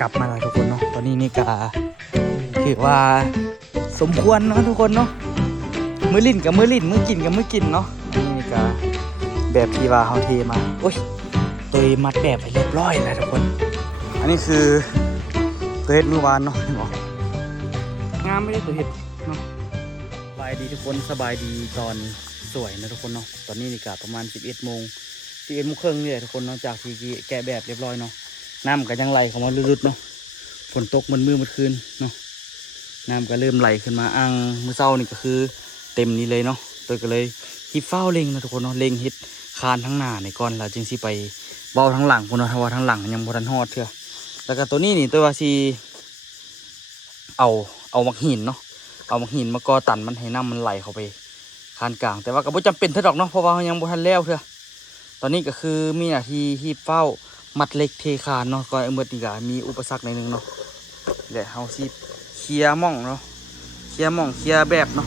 กลับมาแล้วทุกคนเนาะตอนนี้นี่ก็ถือว่าสมควรเนาะทุกคนเนาะมือลิ้นกับมือลิ้นมือกินกับมือกินเนาะนี่ก็แบบที่ว่าเฮาเทมาโอ้ยตัวมัดแบบให้เรียบร้อยแล้วทุกคนอันนี้คือตัวเฮ็ดมือวานเนาะเห็นบ่งามไม่ได้ตัวเฮ็ดเนาะสบายดีทุกคนสบายดีตอนสวยนะทุกคนเนาะตอนนี้นี่ก็ประมาณ11 โมงครึ่งนี่แหละทุกคนเนาะจากที่แกะแบบเรียบร้อยเนาะน้ำก็ยังไหลเข้ามาลุดๆเนาะฝนตกมันมืดคืนเนาะน้ำก็เริ่มไหลขึ้นมาอ่างมื้อเช้านี่ก็คือเต็มนี้เลยเนาะตัวก็เลยฮิบเฝ้าเล็งนะทุกคนเนาะเล็งฮิตคานทั้งหน้าในก่อนแล้วจึงสิไปเบาทั้งหลังพุ่นเนาะถ้าว่าทั้งหลังยังบ่ทันฮอดเทื่อแล้วก็ตัวนี้นี่ตัวว่าสิเอามักหินเนาะเอามักหินมาก่อตันมันให้น้ำมันไหลเข้าไปคานกลางแต่ว่าก็บ่จำเป็นเท่าดอกเนาะเพราะว่ายังบ่ทันแล้วเทื่อตอนนี้ก็คือมีหน้าที่ฮิบเฝ้ามัดเล็กเทคานเนาะก็เมื่อนี้ก็มีอุปสรรคในนึงเนาะเดี๋ยวเฮาสิเคลียร์หม่องเนาะเคลียร์หม่องเคลียร์แบบเนาะ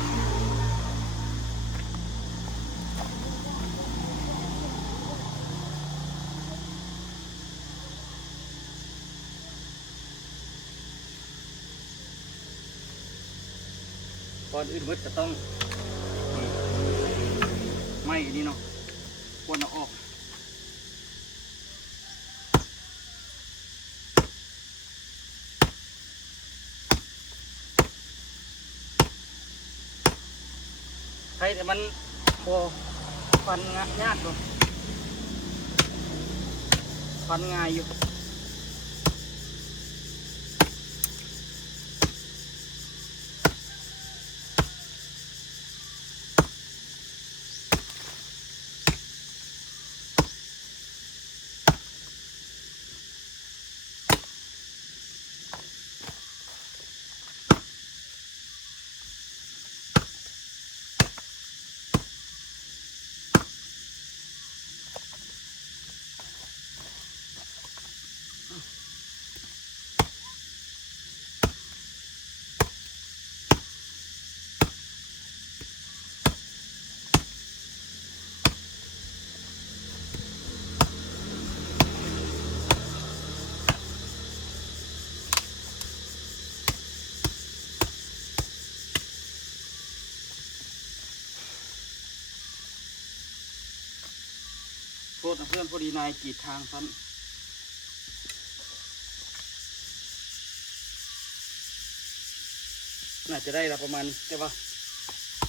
ก่อนอื่นเบิดจะต้องไม้นี่เนาะควรเอาออกใครแต่มันพอฟันยากเลยฟันง่ายอยู่โทษนะเพื่อนพอดีนายกรีดทางซ้ำน่าจะได้ละประมาณแต่ว่า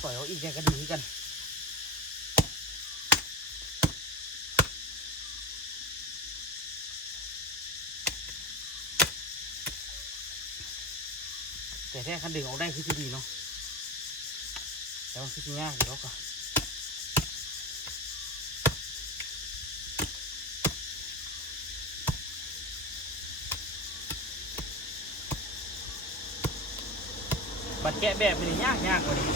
ปล่อยเขาอีกแกก็ดีกันแต่แค่คันดึงออกได้คือที่ดีเนาะแต่ว่าคือที่ยากอยู่แล้วก็บัดแกะแบบมันยากกว่านี้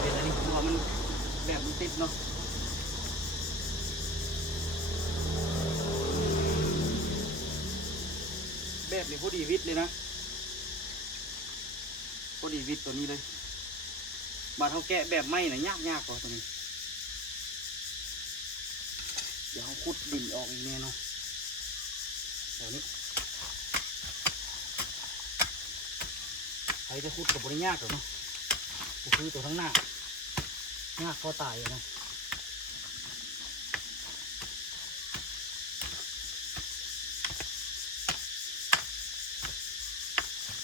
เป็นอันนี้เพราะมันแบบมันติดเนาะแบบนี้พอดีวิทย์เลยนะพอดีวิทย์ตัวนี้เลยบาดเขาแกะแบบไม้น่ะยากกว่าตัวนี้เดี๋ยวเขาขุดดินออกอีกแน่เนาะเดี๋ยวนี้ใครจะขุดกับบริยากหรอกเนาะก็คือตัวทั้งหน้ายากพอตายนะ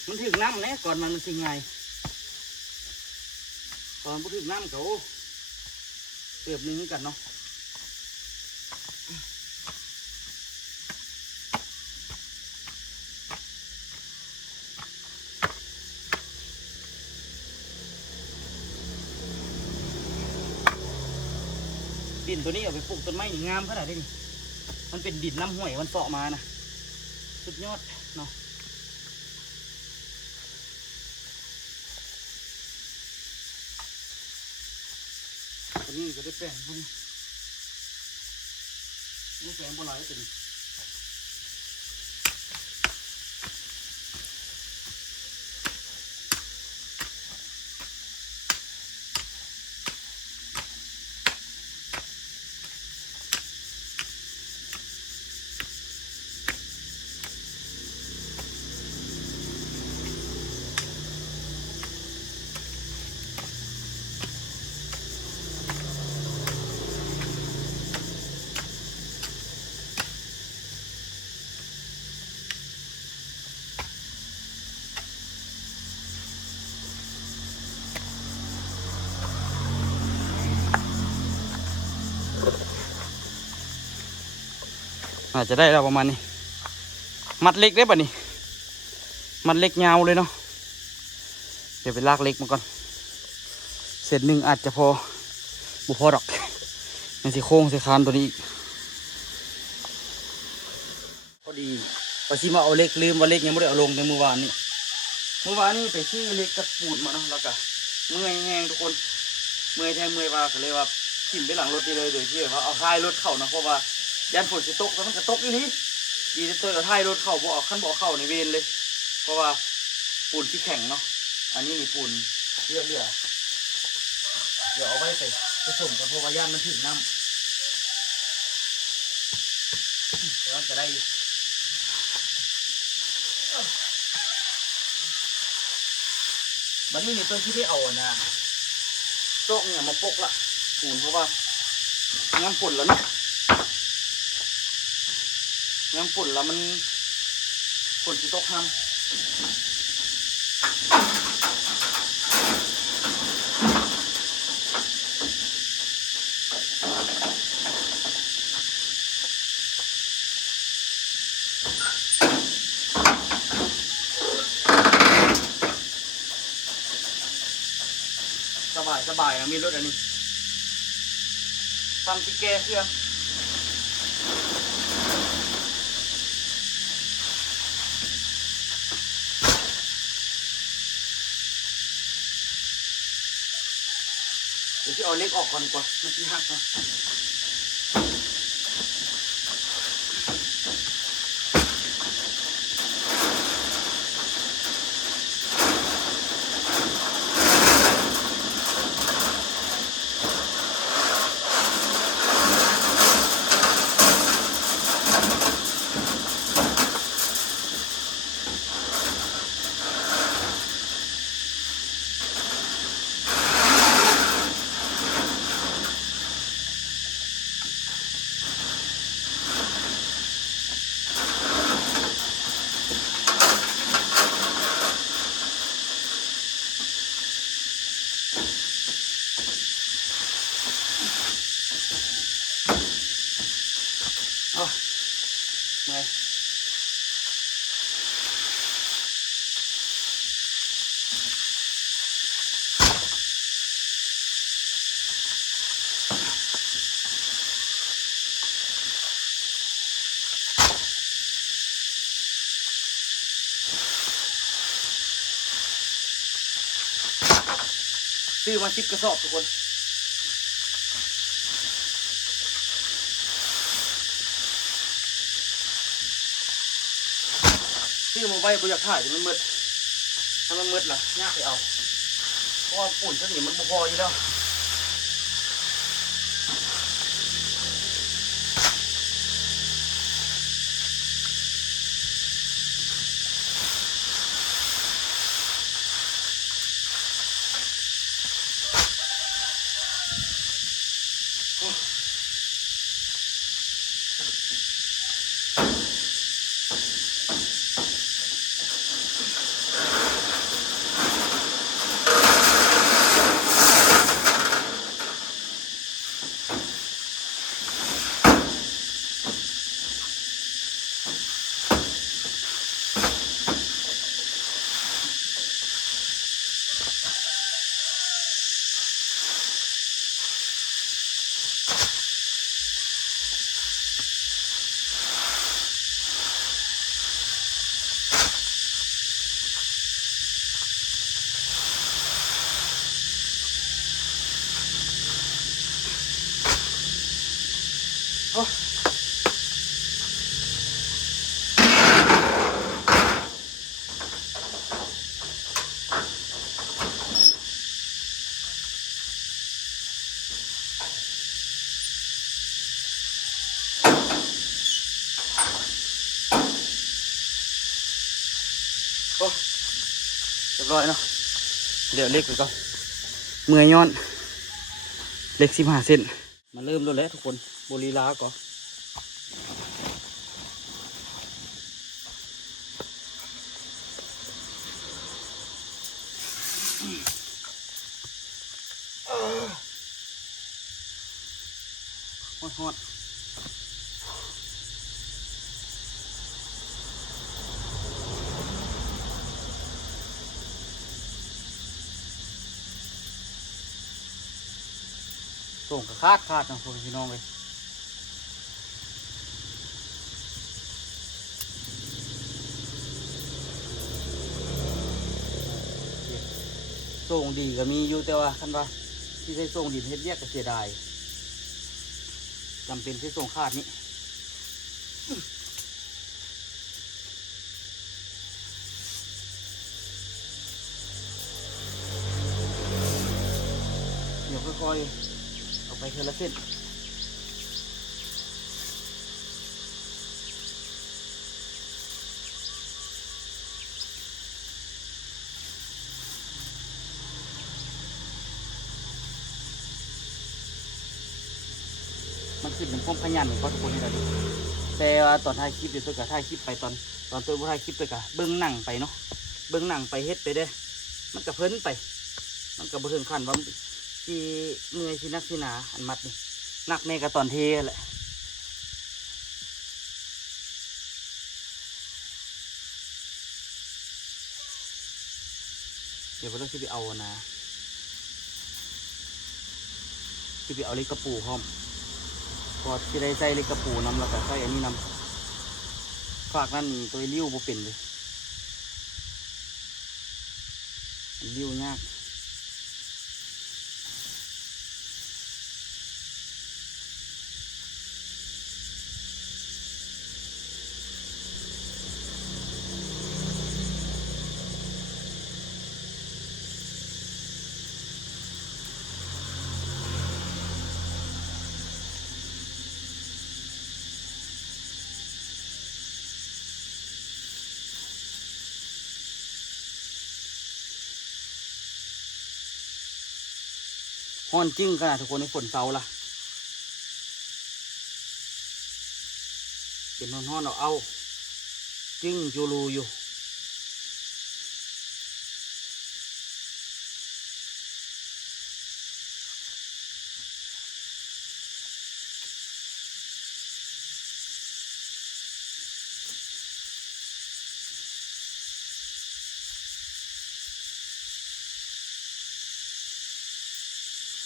มันถึงน้ำเนี่ยก่อนมันสิไงตอนมันถึงน้ำเขาเติบนึงกันเนาะดินตัวนี้เอาไปปลูกต้นไม้งามขนาดนี้นี่มันเป็นดินน้ำห้วยมันเสาะมานะสุดยอดเนาะตัวนี้ก็ได้แป้งพวกนี้แป้งโบราณตัวนี้ อาจจะได้แล้วประมาณนี้มัดเล็กได้ป่ะนี่มัดเล็กยาวเลยเนาะเดี๋ยวไปลากเล็กมาก่อนเศษหนึ่งอาจจะพอบุพอดอกในสีโค้งสีคานตัวนี้อีกพอดีพอชิมาเอาเล็กลืมว่าเล็กยังไม่ได้เอาลงในเมื่อวานนี้ไปซื้อเล็กกระปูดมาเนาะแล้วก็เมื่อยแห้งทุกคนเมื่อยแท้เมื่อยว่าก็เลยว่าทิ่มไปหลังรถเลยโดยที่ว่าเอาท้ายรถเข้านะเพราะว่ายันฝนจะตกแล้วมันจะตกอีนี้ดีจะตัวเอาท้ายรถเข้าบ่อขั้นบ่อเข้าในเวรเลยเพราะว่าปูนที่แข็งเนาะอันนี้มีปูนเรื่อยเดี๋ยวเอาไว้ไปส่งกับเพราะว่าย่านมันถึงน้ำเดี๋ยวจะได้บัดนี้นี่ต้นที่ได้เอานะโต๊ะเนี่ยมาปกละปูนเพราะว่าน้ำฝนแล้วเนาะน้ำฝนแล้วมันฝนที่ตกห้ามสบายนะมีรถอันนี้ทำที่แก้เครื่องเดี๋ยวที่เอาเล็กออกก่อนดีกว่ามันที่หักนะไงซื้อมา10 กระสอบทุกคนซื้อมาไว้บริจาคถ่ายจะมันมืดถ้ามันมืดล่ะยากไปเอาเพราะว่าฝุ่นสนิมมันพออยู่แล้วโอ้เรียบร้อยเนาะเดี๋ยวเล็กไปก่อนเมื่อยย้อนเล็ก15 เซนมาเริ่มแล้วแหละทุกคนบรีลาก่อนฮอด ส่งกับคาดนะพวกพี่น้องเลยส่งดีก็มีอยู่แต่ว่าคันว่าที่ใช้ส่งดีเฮ็ดแยกก็เสียดายจำเป็นที่ส่งคาดนี้เดี๋ยวค่อยๆเอาไปเทละเส้นมันขึ้นเป็นพวกพยัญชนะก็ทุกคนนี่แหละแต่ว่าตอนถ่ายคลิปเดี๋ยวตัวกับถ่ายคลิปไปตอนตัวถ่ายคลิปตัวกับเบิ้งหนังไปเนาะเบิ้งหนังไปเฮ็ดไปเด้มันก็เพิ่นไปมันก็บ่ถึงขั้นว่าที่เมื่อยที่นักที่หนาอันมัดนี่นักในกับตอนเทแหละเดี๋ยวเราจะไปเอานะจะไปเอาเล็กกระปูพร้อมพอที่ได้ใส่เล็กกระปูน้ำแล้วก็ใส่อันนี้น้ำฝากนั่นตัวริ้วบ่เป็นเลยริ้วยากฮ้อนจริงขนาดทุกคนในฝนเซาล่ะเป็นฮ้อนเอาจริงจูรูอยู่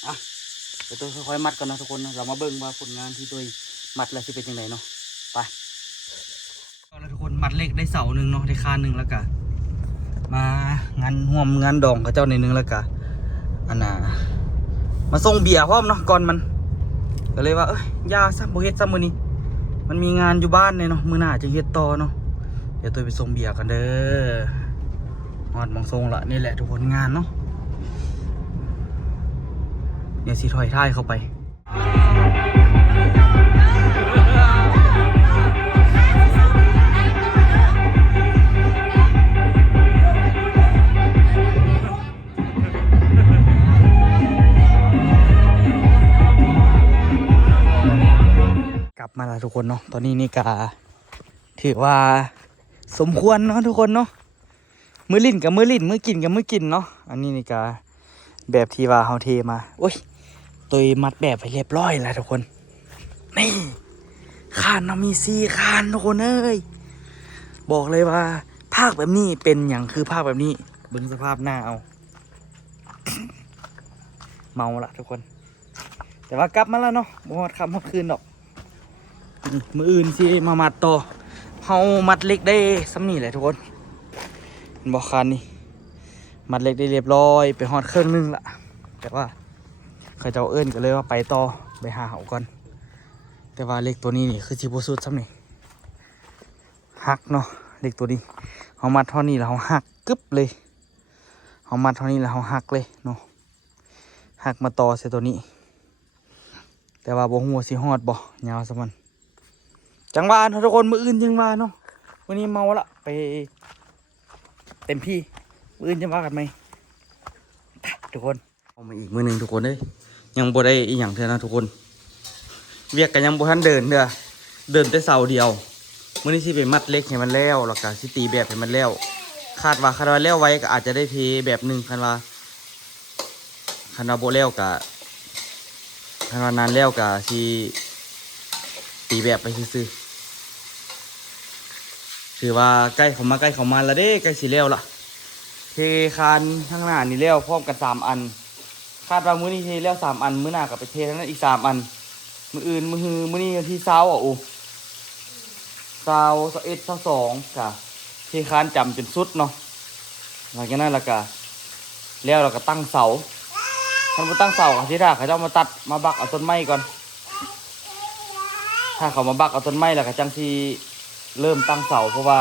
อ่ะเดี๋ยวตัวค่อยๆมัดกันนะทุกคนนะเรามาเบิ่งว่าผลงานที่ตัวมัดแล้วจะเป็นยังไงเนาะไปเอาละทุกคนมัดเล็กได้เสาหนึ่งเนาะได้คานหนึ่งแล้วก็มางานห่วมงานดองกับเจ้าในหนึ่งแล้วก็อันน่ะมาส่งเบียร์พร้อมเนาะก่อนมันก็เลยว่าเอ้ยยาซ้ำโบเฮ็ดซ้ำมือนี้มันมีงานอยู่บ้านเนี่ยเนาะมือหน้าจะเฮ็ดต่อเนาะเดี๋ยวตัวไปส่งเบียร์กันเด้อฮอดมองส่งละนี่แหละทุกคนงานเนาะเดี๋ยวสีถอยท้ายเข้าไปกลับมาแล้วทุกคนเนาะตอนนี้นี่กาถือว่าสมควรเนาะทุกคนเนาะมือลิ้นกับมือลิ้นมือกินกับมือกินเนาะอันนี้นี่กาแบบที่ว่าเฮาเทมาโอ้ยตัวมัดแบบไปเรียบร้อยแล้วทุกคนนี่คานเรามี4 คานทุกคนเอ้ยบอกเลยว่าภาคแบบนี้เป็นอย่างคือภาคแบบนี้เบิ่งสภาพหน้าเอา เมาละทุกคนแต่ว่ากลับมาแล้วเนาะบ่ฮอดค่ำฮอดคืนดอกมืออื่นสิมามัดต่อเฮามัดเล็กได้ซ้ำนี่แหละทุกคนเห็นบ่คานนี่มัดเล็กได้เรียบร้อยไปฮอดเครื่องนึงละแต่ว่าเขาเจ้าเอิ้นก็เลยว่าไปต่อไปหาเขาก่อนแต่ว่าเล็กตัวนี้นี่คือสิบ่สุดซ้ำนี่หักเนาะเล็กตัวนี้เฮามัดเท่านี้แล้วเฮาหักกึบเลยเฮามัดเท่านี้แล้วเฮาหักเลยเนาะหักมาต่อใส่ตัวนี้แต่ว่าบ่ฮู้ว่าสิฮอดบ่ยาวซะมันจังหวะเนาะทุกคนมื้ออื่นจังหวะเนาะวันนี้เมาละไปเต็มที่มื้ออื่นจะว่ากันไหมทุกคนเอามาอีกมื้อนึงทุกคนเอ้ยยังบ่ได้อีหยังเท่านะทุกคนเวียกก็ยังบ่ทันเดินเด้อเดินแต่เสาเดียวมื้อนี้สิไปมัดเล็กให้มันแล้วแล้วก็สิตีแบบให้มันแล้วคาดว่าแล้วไว้ก็อาจจะได้เทแบบนึงคันว่าบ่แล้วก็คันว่านานแล้วก็สิตีแบบไปซื่อๆถือว่าใกล้เข้ามาแล้วเด้ใกล้สิแล้วล่ะเทคานข้างหน้านี่แล้วพร้อมกัน3 อัน คาดว่ามื้อนี้เทแล้ว3 อันมื้อหน้าก็ไปเทแล้วนั้นอีก3 อันมื้ออื่นมื้อนี้วันที่20อ่ะโอ้20 21 22ก็เทคานจำจนสุดเนาะหลังจากนั้นแล้วก็แล้วเราก็ตั้งเสาถ้าบ่ตั้งเสาที่ถ้าเขาจะมาตัดมาบักเอาต้นไม้ก่อนถ้าเขามาบักเอาต้นไม้แล้วก็จังสิเริ่มตั้งเสาเพราะว่า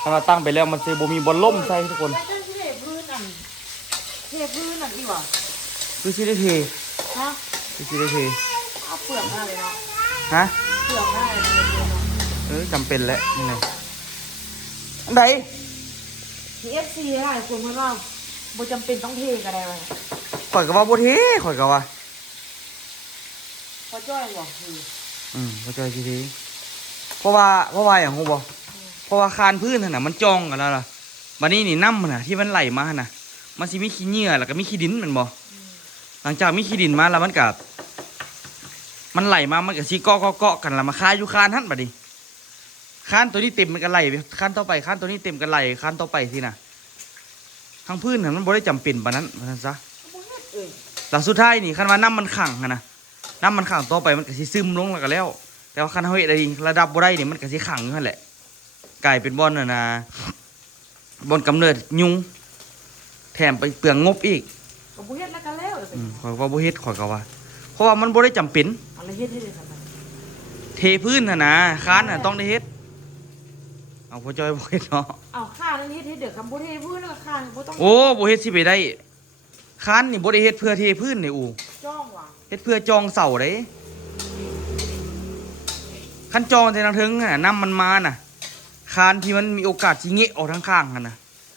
ถ้ามาตั้งไปแล้วมันสิบ่มีบอลล่มใส่ทุกคนเทพื้นนั่นอีหว่า คือสิได้เท ฮะ คือสิได้เท เอาเปลือกได้เลยเนาะ ฮะ เปลือกได้เลยเนาะ จำเป็นแล้วนี่ไงอันใด TFC หลายคนเพื่อนว่าบ่จำเป็นต้องเทก็ได้ไว้ ข่อยก็ว่าบ่เทข่อยก็ว่า พอจ้อยบอกบ่จอยสิเทเพราะว่าอย่างฮู้บ่เพราะว่าคานพื้นนั่นน่ะมันจองกันแล้วล่ะบัดนี้นี่น้ำมันน่ะที่มันไหลมาหั่นน่ะมันสิมีขี้เหงื่อแล้วก็มีขี้ดินแม่นบ่หลังจากมีขี้ดินมาแล้วมันก็มันไหลมามันก็สิเกาะกันแล้วมาคาอยู่คานหั่นบัดนี้คานตัวนี้เต็มมันก็ไหลไปคานต่อไปคานตัวนี้เต็มก็ไหลคานต่อไปสิน่ะทางพื้นน่ะมันบ่ได้จำเป็นปานนั้นว่าซั่นซะแล้วสุดท้ายนี่คันว่าน้ำมันขังหั่นน่ะน้ำมันขังต่อไปมันก็สิซึมลงแล้วก็แล้วแต่ว่าคันเฮาเฮ็ดได้ระดับบ่ได้นี่มันก็สิขังอยู่นั่นแหละกลายเป็นบ่อนน่ะนะบ่อนกำเนิดยุงแถมไปเปลืองงบอีกก็บ่เฮ็ดแล้วกันแล้วข่อยว่าบ่เฮ็ดข่อยก็ว่าเพราะว่ามันบ่ได้จำเป็นอะไรเฮ็ดให้ได้ซั่นน่ะเทพื้นน่ะนะคานน่ะต้องได้เฮ็ดเอาพ่อจ้อยบ่เฮ็ดเนาะเอาค่านั้นเฮ็ดให้เด้อคำบ่เทพื้นแล้วก็ค่าบ่ต้องโอ้บ่เฮ็ดสิไปได้คานนี่บ่ได้เฮ็ดเพื่อเทพื้นนี่อูจ้องว่ะเฮ็ดเพื่อจองเสาได้คันจองแต่ทางถึงน่ะน้ำมันมาน่ะคานที่มันมีโอกาสสิเงะออกทางข้างหั่นน่ะ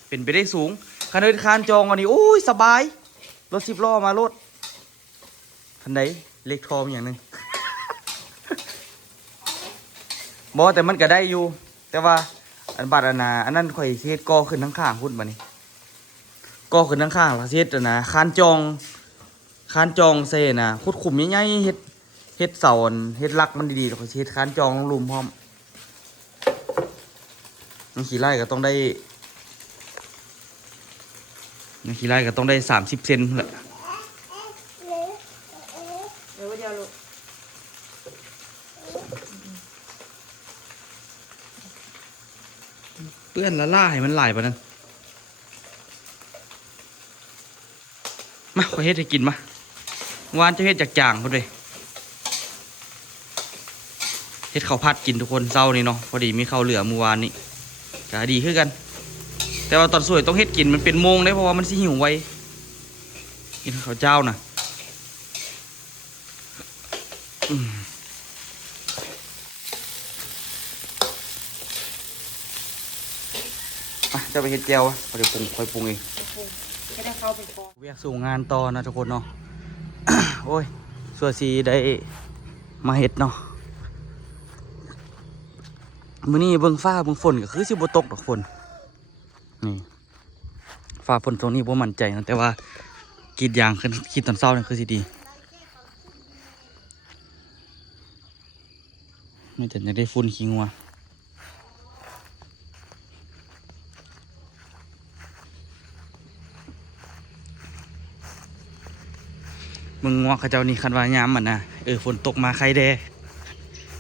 เป็นไปได้สูงคันเฮ็ดคานจองอันนี้โอ้ยสบายรถ10 ล้อมารถคันใดเล็กทอมอย่างนึง บ่แต่มันก็ได้อยู่แต่ว่าอันบัดอันน่ะอันนั้นข่อยเฮ็ดก่อขึ้นทางข้างพุ่นบัดนี้ก่อขึ้นทางข้างแล้วเฮ็ดอันน่ะคานจองใส่น่ะขุดขุมใหญ่ๆเฮ็ดเสาเฮ็ดรักมันดีๆแล้วก็เฮ็ดคานจองลงหลุมพร้อมมันขี้ไร่ก็ต้องได้30 เซนแหละเดี๋ยวลูกเปื้อนละล่าให้มันหลายปานนั้นมาขอเฮ็ดให้กินมาวานจะเฮ็ดจากจางพุ่นเด้เฮ็ดข้าวผัดกินทุกคนเช้านี่เนาะพอดีมีข้าวเหลือเมื่อวานนี้ก็ดีคือกันแต่ว่าตอนสวยต้องเฮ็ดกินมันเป็นโมงได้เพราะว่ามันสิหิวไวกินข้าวเจ้าน่ะจะไปเฮ็ดแจ่วเดี๋ยวค่อยปรุงเองให้ได้เข้าเป็นฟองเวียกสู่งานต่อนะทุกคนเนาะ โอ้ยสัวซีได้มาเฮ็ดเนาะมื้อนี้เบิ่งฟ้าเบิ่งฝนก็คือสิบ่ตกดอกฝนนี่ฟ้าฝนตรงนี้บ่มั่นใจนะแต่ว่ากรีดยางขึ้นคิดตอนเช้านี่คือสิดีไม่แต่จะได้ฝุ่นขี้งัวมึงงัวเขาเจ้านี่คันว่ายามมันนะฝนตกมาใครแด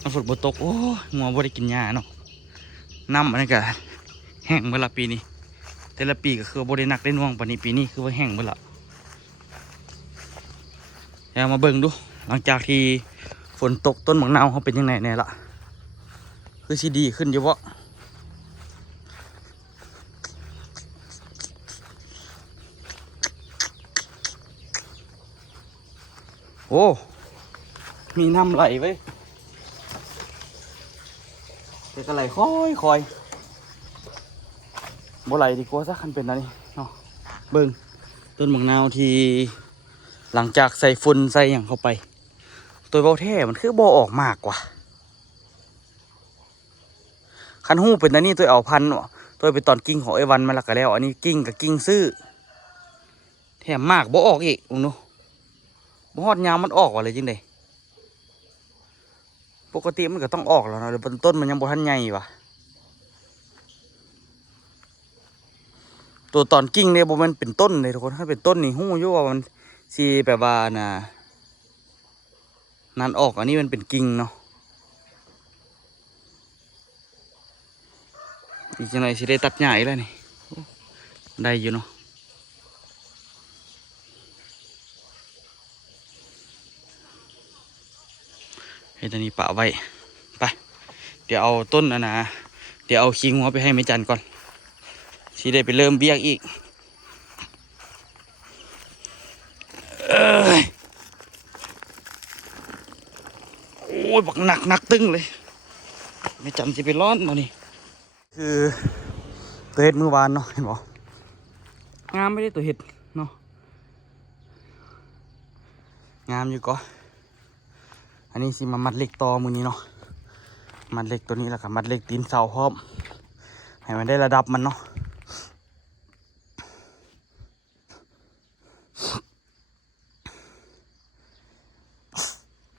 มันฝนบ่ตกโอ้งัวบ่ได้กินหญ้าเนาะน้ำอันนี้ก็แห้งเมื่อละปีนี้แต่ละปีก็คือบ่ได้หนักได้น่วงปานนี้ปีนี้คือว่าแห้งเมื่อละเอามาเบิ่งดูหลังจากที่ฝนตกต้นมะนาวเขาเป็นยังไงแน่ละคือสิดีขึ้นอยู่บ่โอ้มีน้ำไหลไว้แต่ก็ไหลค่อยบ่ไหลดีกว่าซะคันเป็นอันนี้เนาะเบิ่งต้นมะนาวที่หลังจากใส่ฝุ่นใส่อย่างเข้าไปตัวเบาแท้มันคือบ่ออกมากกว่าคันหู้เป็นอันนี้ตัวเอาพันตัวไปตอนกิ่งของไอ้วันมาแล้วก็แล้วอันนี้กิ่งกับกิ่งซื่อแถมมากบ่ออกอีกมึงดูบ่ฮอดยามมันออกว่าเลยจริงเด้ปกติมันก็ต้องออกแล้วนะเดี๋ยวต้นมันยังบ่ทันใหญ่ว่ะตัวตอนกิ่งเนี่ยบ่มันเป็นต้นเลยทุกคนถ้าเป็นต้นนี่หู้อยู่ว่ามัน สีแบบว่าน่ะนั่นออกอันนี้มันเป็นกิ่งเนาะอีกจังหน่อยสิได้ตัดหญ้าอีกแล้วนี่ได้อยู่เนาะให้ตอนนี้ปะไว้ไปเดี๋ยวเอาต้นนะเดี๋ยวเอาขี้งัวไปให้แม่จันก่อนสิได้ไปเริ่มเบี้ยกอีกโอ้ยบักหนักตึงเลยแม่จันสิไปร้อนมานี่คือตัวเห็ดมือวานเนาะเห็นบ่งามไม่ได้ตัวเห็ดเนาะงามอยู่ก็อันนี้สิมามัดเหล็กตอมือนี้เนาะมัดเหล็กตัวนี้แล้วก็มัดเหล็กตีนเสาพร้อมให้มันได้ระดับมันเนาะ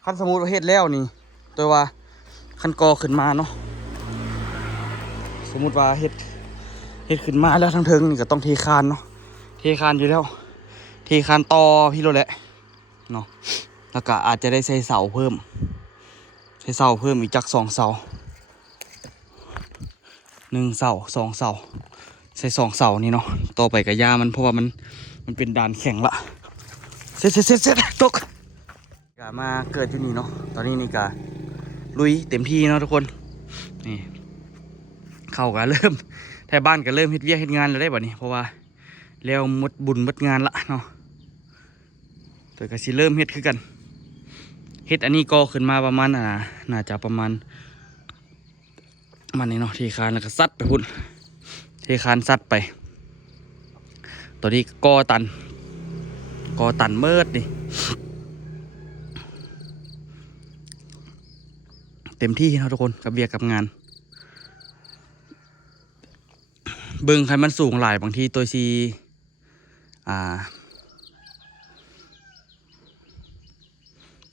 ขั้นสมมุติว่าเฮ็ดแล้วนี่ตัวว่าขั้นกอขึ้นมาเนาะสมมุติว่าเฮ็ดขึ้นมาแล้วทั้งเทิงนี่ก็ต้องเทคานเนาะเทคานอยู่แล้วเทคานต่อพี่โรแหละเนาะแล้วก็อาจจะได้ใส่เสาเพิ่มใส่เสาเพิ่มอีกจัก2 เสา1 เสา2 เสาใส่2 เสานี่เนาะต่อไปกับยามันเพราะว่ามันเป็นด่านแข็งละเสร็จตกกะมาเกิดที่นี่เนาะตอนนี้นี่กะลุยเต็มที่เนาะทุกคนนี่เข้ากันเริ่มแถวบ้านก็เริ่มเฮ็ดเวียกเฮ็ดงานแล้วได้บ่นี้เพราะว่าแล้วหมดบุญหมดงานละเนาะแต่ก็สิเริ่มเฮ็ดคือกันเฮ็ดอันนี้ก็ขึ้นมาประมาณน่าจะประมาณมันนี่เนาะเทคานแล้วก็ซัดไปพุ่นเทคานซัดไปตัวนี้กอตันเมิดนี่เต็มที่นะทุกคนกับเบียร์กับงานเบิ่งใครมันสูงหลายบางทีตัวซี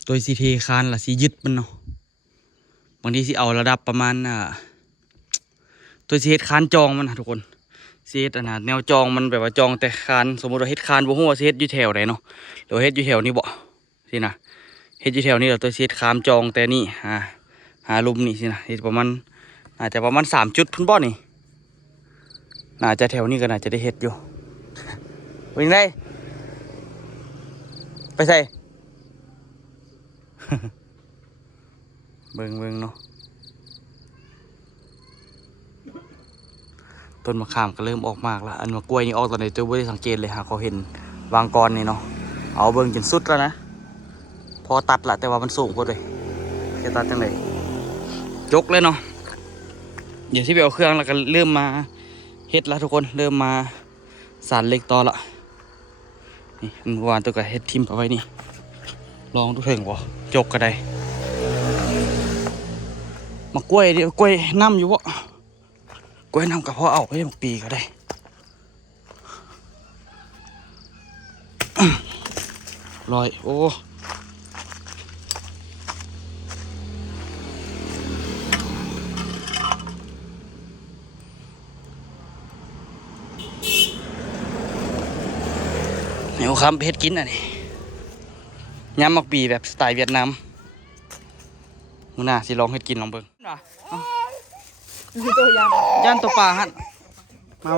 ตัวซีเทคานละซียึดมันเนาะบางทีสิเอาระดับประมาณตัวซีเฮ็ดคานจองมันนะทุกคนซีเฮ็ดแนวจองมันแบบว่าจองแต่คานสมมติว่าเฮ็ดคานบ่ฮู้ว่าซีเฮ็ดอยู่แถวไหนเนาะหรือเฮ็ดอยู่แถวนี้บ่สินะเฮ็ดอยู่แถวนี้แล้วตัวซีเฮ็ดคานจองแต่นี่หาลุมนี่สินะเฮ็ดประมาณอาจจะประมาณ3 จุดพุ่นบ่นี่น่าจะแถวนี้ก็น่าจะได้เฮ็ดอยู่เป็นไงไปใส่ เบิ่งเนาะต้นมะขามก็เริ่มออกมากแล้วอันมะกล้วยนี่ออกตอนไหนตัวไม่ได้สังเกตเลยหากเขาเห็นวางกรนี่เนาะเอาเบิ่งจนสุดแล้วนะพอตัดละแต่ว่ามันสูงกว่าเลยจะตัดจังไงยกเลยเนาะเดี๋ยวที่ไปเอาเครื่องแล้วก็เริ่มมาเฮ็ดแล้วทุกคนเริ่มมาสานเหล็กต่อละนี่เมื่อวานตัวก็เฮ็ดทิมเอาไว้นี่ลองดูเถิงบ่จกก็ได้มะกล้วยเดี๋ยวกล้วยน้ำอยู่บ่กล้วยน้ำกับพ่อเอาไปมะปีก็ได้ลอยโอ้เหนียวคำเพชรกินอ่ะนี่ยำมักปีแบบสไตล์เวียดนามมึงน่าสิลองเฮ็ดกินลองเบิ่งคือตัวยาง ย่านตัวปลาฮะมา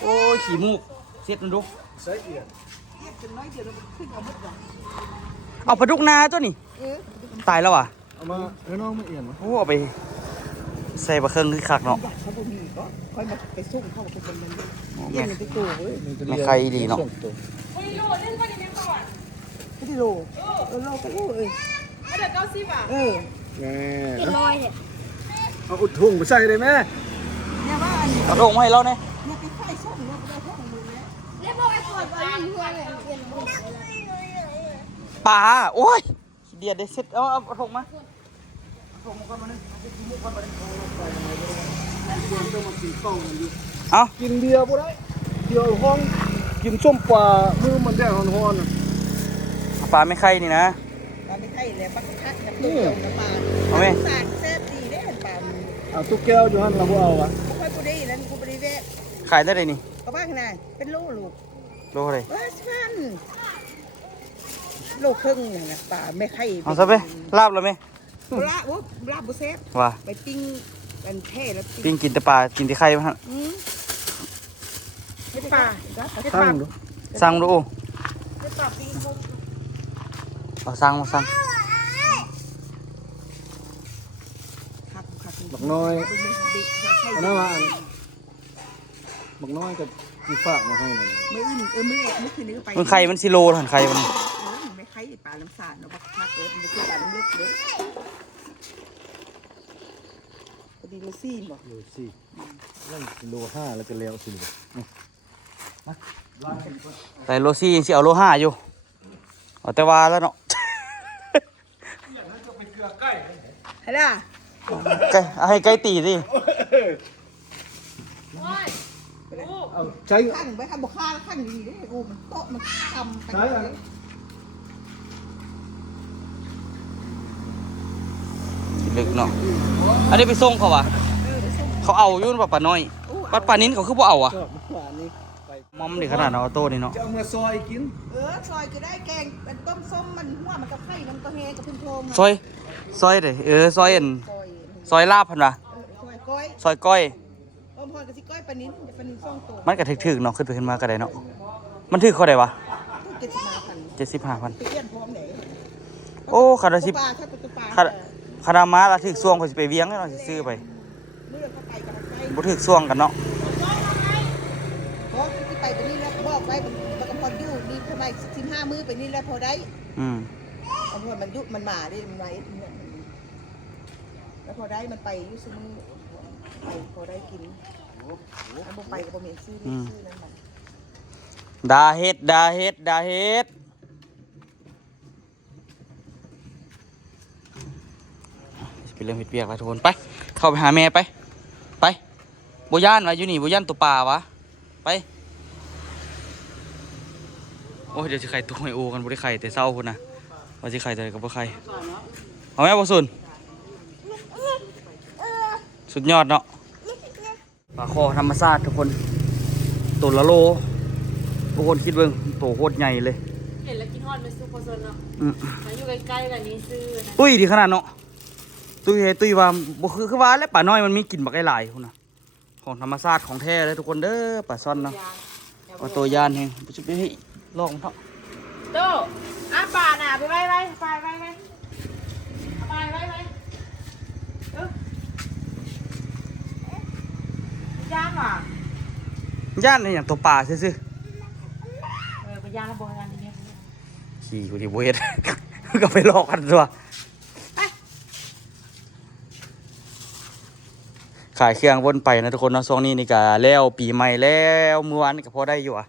โอ้ยขี้มูกเซ็ตมันดูเอาปลาดุกนาตัวนี้ตายแล้วอ่ะเอามาน้องไม่เอียนวะ โอ้เอาไปใส่ปลาเครื่องคือคักเนาะ เขาบ่มีก็ค่อยมาไปส่งเข้าไปเป็นมันเย็นไปตัวเว้ย ไม่ใครดีเนาะ ไม่ได้โลโลก็โลเอ้ยเดี๋ยว90 บาท แม่ เป็นร้อยเนี่ย เอาอุดทุ่งไปใส่เลยแม่ เนี่ยว่าอันนี้ เอาลงมาให้เราเนี่ย เนี่ยไปไข่ส่งเนี่ยไปได้ส่งอยู่แล้วแล้วพอไอ้ส่วนว่าอยู่ว่าเลยเปลี่ยนบ่ได้ ปลาโอ้ยเดียดได้เซ็ตเอาถงมาถงมาก่อนมาหนึ่งขี้มูกก่อนมาหนึ่งเอา กินเบียร์บ่ได้เดี๋ยวห้องกินส้มปลามือมันแดงฮ้อนๆ ปลาไม่ไข่นี่นะ ปลาไม่ไข่แล้วปักคักกับตุ้งยงน้ำปลา เอาไหม สารแซ่บดีเด้อปลา เอาตุ๊กแก้วอยู่หั่นเราบ่เอาอ่ะ บ่ค่อยกูได้แล้วกูบ่ได้แวะ ขายได้เลยนี่ ก็บ้างนะเป็นโลลูก โลเท่าไหร่ ว่าสิพัน โลครึ่งน่ะนะป่าไม่ไข่ เอาซะไปลาบแล้วไหม ลาบลาบบุเซฟ ว่า ไปปิ้งกันแท้แล้ว ปิ้งกินแต่ปลากินแต่ไข่มาฮะ ให้ป่าให้ สร้า ป่าง ดู สั่งดู ให้ป่าปิ้งมุก เอาสั่งมาสั่ง ครับครับ บักน้อย บิ๊กไข่ อันนั้นว่าบักน้อยกับที่ฝากมาให้หน่อย ไม่อื่นไม่คืนนี้ก็ไป มันไข่มันสิโลหันไข่มัน ไม่ไข่ป่าน้ำสาดเนาะบักคักเลยมันคือป่าน้ำลึกเลยพอดีลูซี่บอก ดูสินั่นกิโล5แล้วก็แล้วสิ แต่โลซี่ยังสิเอาโล5อยู่เอาแต่ว่าแล้วเนาะ เฮ้ยล่ะ ไก่เอาให้ไก่ตีสิ เอาใช้ ข้างไปข้างบอกข้างข้างดีเลยโอ้มันโต๊ะมันทำกันเลย ลึกเนาะอันนี้ไปส่งเขาวะเขาเอาอยู่ป่ะปลาน้อยปลานิ้นเขาคือบ่เอาอ่ะ ชอบหวานนี่ไป มอมนี่ขนาดเอาโต้นี่เนาะ จะเอามาซอยกิน ซอยก็ได้แกงเป็นต้มส้มมันหัวมันกับไข่มันก็แห้งกับพึ่งโพรง ซอยเด้ซอยอัน ซอย ซอยลาบพันวะ ซอยก้อย ซอยก้อย ต้มพอกับสิก้อยปลานิ้นปลานิ้นซ่องตัว มันก็ถึกๆเนาะขึ้นไปขึ้นมาก็ได้เนาะมันถึกเขาได้วะ ทุกเจ็ดสิบห้าพัน 75,000 ไปเลี้ยนพร้อมไหน โอ้คาราสิ ปลาถ้าเป็นปลา คารามาละถึกซ่วงเขาสิไปเวียงเนาะสิซื้อไป เมื่อเขาไปกับไป บ่ถึกซ่วงกันเนาะ บอกที่ไปนี่แล้วบอกไปมันก็พออยู่นี่ทำไม15 มื้อไปนี่แล้วพอได้ อืม เอาพอมันยุมันมาดิมันมาแล้วพอได้มันไปยุ่ซื้อมือไปพอได้กินเอาไปก็บ่มีซื้อนั่นมัน ดาเฮ็ดเป็นเรื่องเฮ็ดเวียกแล้วทุกคนไปเข้าไปหาแม่ไปบ่ย่านวะอยู่นี่บ่ย่านตัวป่าวะไปโอ้ยเดี๋ยวสิไข่ตัวไอโอกันบ่ได้ไข่แต่เศร้าพุ่นน่ะว่าสิไข่แต่ก็บ่ไข่เอาแม่บ่สุนสุดยอดเนาะปลาคอธรรมชาติทุกคนตัวละโลทุกคนคิดเบิ่งตัวโคตรใหญ่เลย เห็นแล้วกินฮอดไม่สู้พอซนเนาะ อืม แล้วอยู่ใกล้ๆกันนี้ซื้อนะ ตุ้ยดีขนาดเนาะตุ้ยว่าบ่คือว่าแล้วป่าน้อยมันมีกลิ่นบักหลายพุ่นน่ะของธรรมชาติของแท้เลยทุกคนเด้อปลาซ่อนเนาะว่าตัวยานแฮงบ่สิไปให้ลองเถาะ โตป่าน่ะไปไว้ไปย่างว่ะ ย่านนี่หยังตัวปลาซื่อ ไปย่างแล้วบอกกันทีนี้ ๆขี่กูที่บ่เฮ็ด ก็ไปลอกกันตัวขายเครื่องวนไปนะทุกคนเนาะช่วงนี้นี่ก็แล้วปีใหม่แล้วเมื่อวานนี่ก็พอได้อยู่อ่ะ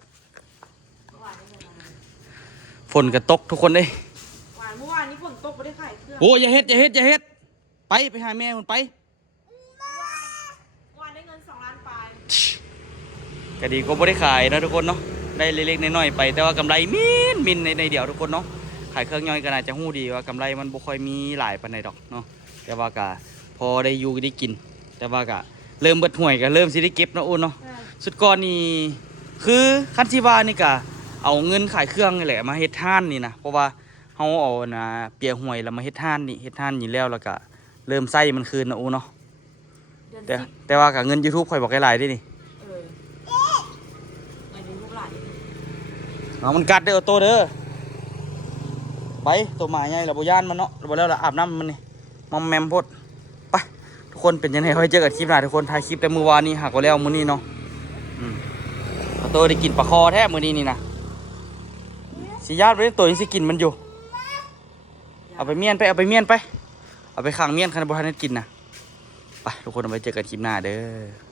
ฝนก็ตกทุกคนเด้ หวานเมื่อวานนี้ฝนตกไม่ได้ขายเครื่อง โอ้อย่าเฮ็ดไปหาแม่มันไป วานได้เงิน2 ล้านปลาย ก็ดีก็บ่ได้ขายนะทุกคนเนาะได้เล็กๆน้อยๆไปแต่ว่ากำไรมินในเดียวทุกคนเนาะขายเครื่องย่อยก็น่าจะฮู้ดีว่ากำไรมันบ่ค่อยมีหลายปานใดดอกเนาะแต่ว่าก็พอได้อยู่ได้กิน แต่ว่าก็เริ่มเบิดห่วยก็เริ่มสิได้เก็บเนาะอุ่นเนาะสุดก่อนนี่คือคันที่ว่านี่ก็เอาเงินขายเครื่องนี่แหละมาเฮ็ดทานนี่นะเพราะว่าเฮาเอานะเปียห่วยแล้วมาเฮ็ดทานนี่แล้วแล้วก็เริ่มใช้มันคืนนะอุ่นเนาะแต่ว่าก็เงิน YouTube ข่อยบอกหลายๆเด้นี่ เงินลูกหลาน เอามันกัดเด้อโตเด้อไปตัวหมาใหญ่เราบ่ย่านมันเนาะเราบ่แล้วล่ะอาบน้ำมันนี่มอมแมมโพดไปทุกคนเป็นยังไงค่อยเจอกันคลิปหน้าทุกคนถ่ายคลิปแต่มื้อวานนี้หากว่าแล้วมื้อนี้เนาะเอาโตได้กินปลาคอแท้มื้อนี้นี่นะสิญาติบ่ได้ตัวยังสิกินมันอยู่เอาไปเมียนไปเอาไปขังเมียนคันบ่ทันได้กินนะไปทุกคนเอาไว้เจอกันคลิปหน้าเด้อ